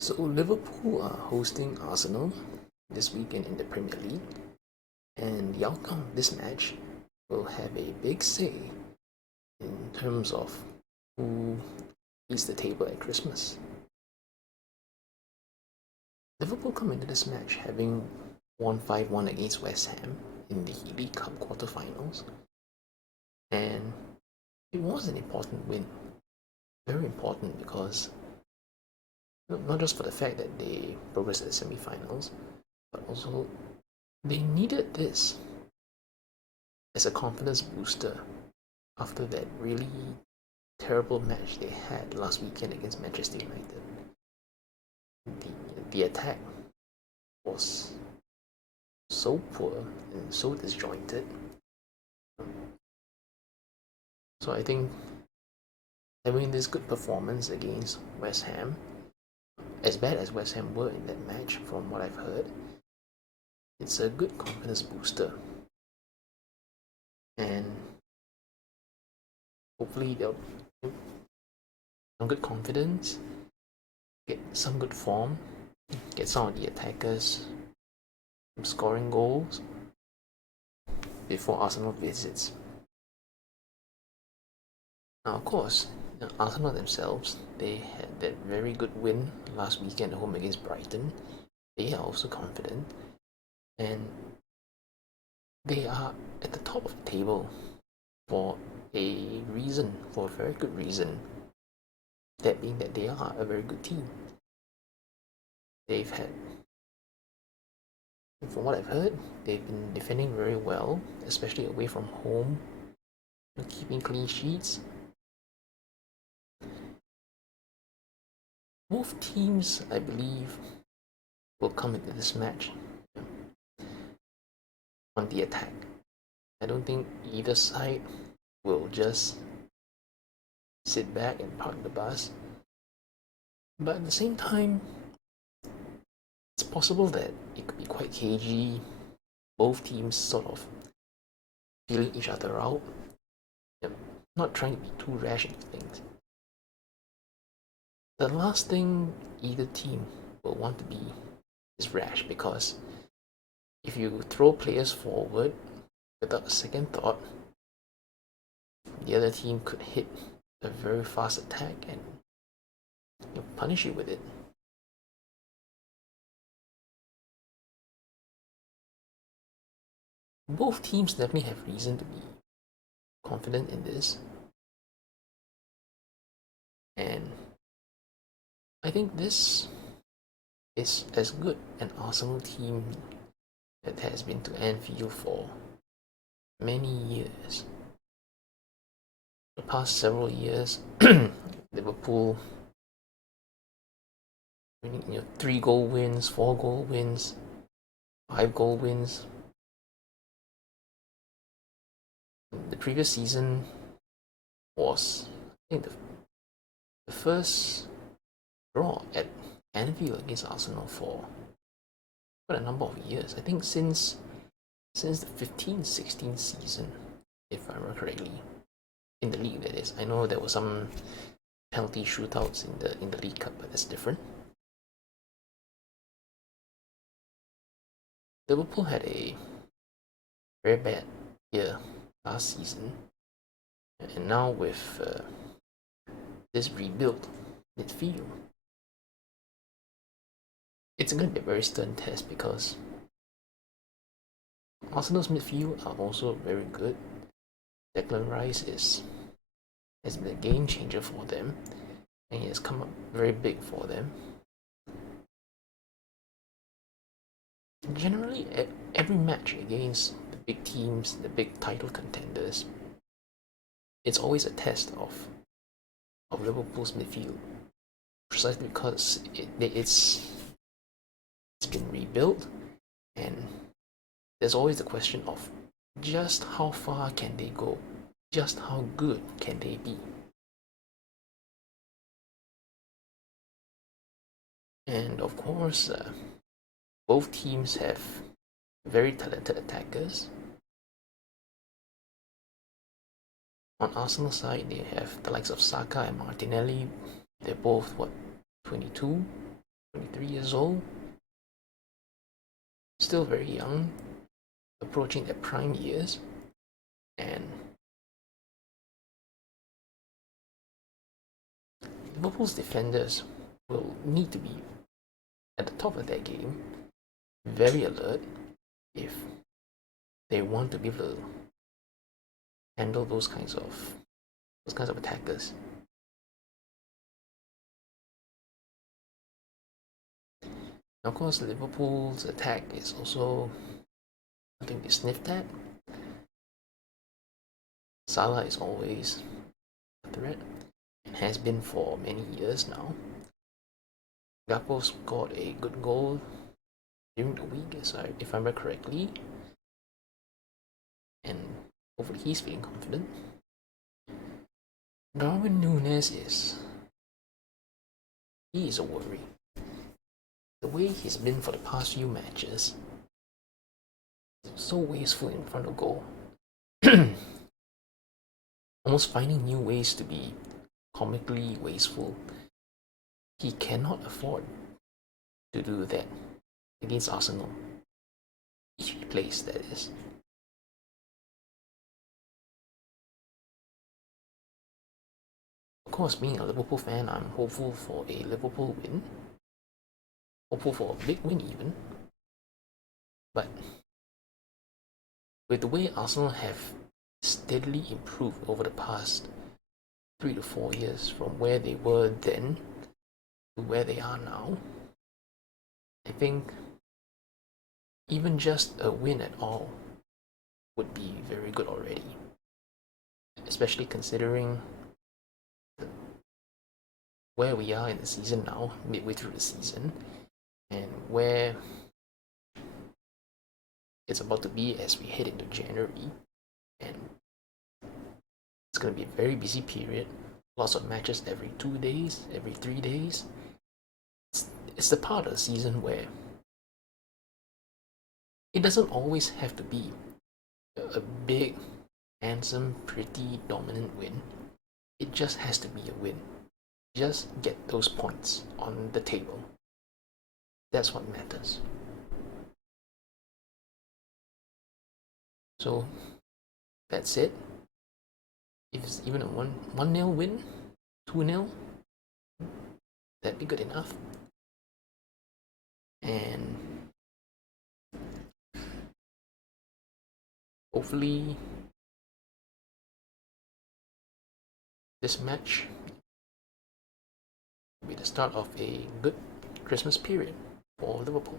So Liverpool are hosting Arsenal this weekend in the Premier League, and the outcome of this match will have a big say in terms of who leads the table at Christmas. Liverpool come into this match having won 5-1 against West Ham in the League Cup quarterfinals, and it was an important win. Very important because not just for the fact that they progressed to the semi-finals, but also they needed this as a confidence booster after that really terrible match they had last weekend against Manchester United. The attack was so poor and so disjointed. So I think having this good performance against West Ham, as bad as West Ham were in that match from what I've heard, it's a good confidence booster. And hopefully they'll get some good confidence, get some good form, get some of the attackers scoring goals before Arsenal visits. Now, of course, Arsenal themselves, they had that very good win last weekend at home against Brighton. They are also confident, and they are at the top of the table for a reason, for a very good reason. That being that they are a very good team. They've had, from what I've heard, they've been defending very well, especially away from home, keeping clean sheets. Both teams, I believe, will come into this match on the attack. I don't think either side will just sit back and park the bus. But at the same time, it's possible that it could be quite cagey. Both teams sort of feeling each other out. Not trying to be too rash into things. The last thing either team will want to be is rash, because if you throw players forward without a second thought, the other team could hit a very fast attack and punish you with it. Both teams definitely have reason to be confident in this, and I think this is as good an Arsenal team that has been to Anfield for many years. The past several years, Liverpool winning 3-goal wins, 4-goal wins, 5-goal wins. The previous season was, I think, the first draw at Anfield against Arsenal for quite a number of years. I think since the 15-16 season, if I remember correctly, in the league, that is. I know there were some penalty shootouts in the League Cup, but that's different. Liverpool had a very bad year last season, and now with this rebuilt midfield, it's going to be a very stern test, because Arsenal's midfield are also very good. Declan Rice has been a game changer for them, and he has come up very big for them. Generally, every match against the big teams, the big title contenders, it's always a test of Liverpool's midfield, precisely because it's been rebuilt, and there's always the question of just how far can they go, just how good can they be. And of course, both teams have very talented attackers. On Arsenal side, they have the likes of Saka and Martinelli. They're both 22. 23 years old, still very young, approaching their prime years, and Liverpool's defenders will need to be at the top of their game, very alert if they want to be able to handle those kinds of attackers. Of course, Liverpool's attack is also something to be sniffed at. Salah is always a threat and has been for many years now. Gakpo scored a good goal during the week, if I remember correctly, and hopefully he's feeling confident. Darwin Núñez is a worry. The way he's been for the past few matches, so wasteful in front of goal. Almost finding new ways to be comically wasteful. He cannot afford to do that against Arsenal. If he plays, that is. Of course, being a Liverpool fan, I'm hopeful for a Liverpool win. Hopeful for a big win even. But with the way Arsenal have steadily improved over the past 3 to 4 years from where they were then to where they are now, I think even just a win at all would be very good already. Especially considering where we are in the season now, midway through the season, and where it's about to be as we head into January. And it's going to be a very busy period. Lots of matches every 2 days, every 3 days. It's the part of the season where it doesn't always have to be a big, handsome, pretty, dominant win. It just has to be a win. Just get those points on the table. That's what matters. So that's it. If it's even a 1-0 win, 2-0, that'd be good enough. And hopefully this match will be the start of a good Christmas period for Liverpool.